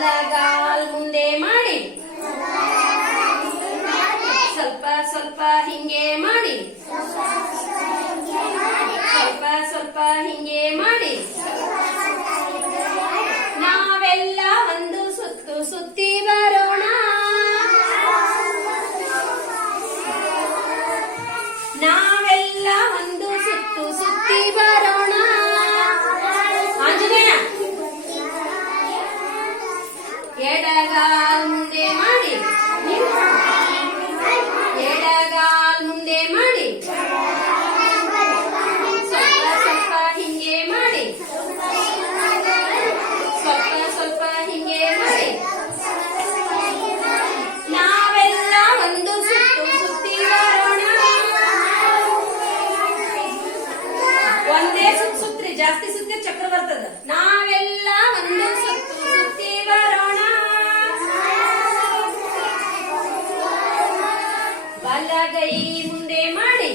ಬಲಗಾಲ್ ಮುಂದೆ ಮಾಡಿ. ಸ್ವಲ್ಪ ಸ್ವಲ್ಪ ಹಿಂಗೆ ಮಾಡಿ. ಎಡಗಾಲ್ ಮುಂದೆ ಮಾಡಿ. ಎಡಗಾಲ್ ಮುಂದೆ ಮಾಡಿ. ಸ್ವಲ್ಪ ಸ್ವಲ್ಪ ಹಿಂಗೆ ಮಾಡಿ. ಸ್ವಲ್ಪ ಸ್ವಲ್ಪ ಹಿಂಗೆ ಮಾಡಿ. ನಾವೆಲ್ಲ ಒಂದು ಸುತ್ತು ಸುತ್ತಿ ಬರೋಣ. ಒಂದೇ ಸುತ್ತ ಸುತ್ತಿ ಜಾಸ್ತಿ ಬಲಗೈ ಮುಂದೆ ಮಾಡಿ.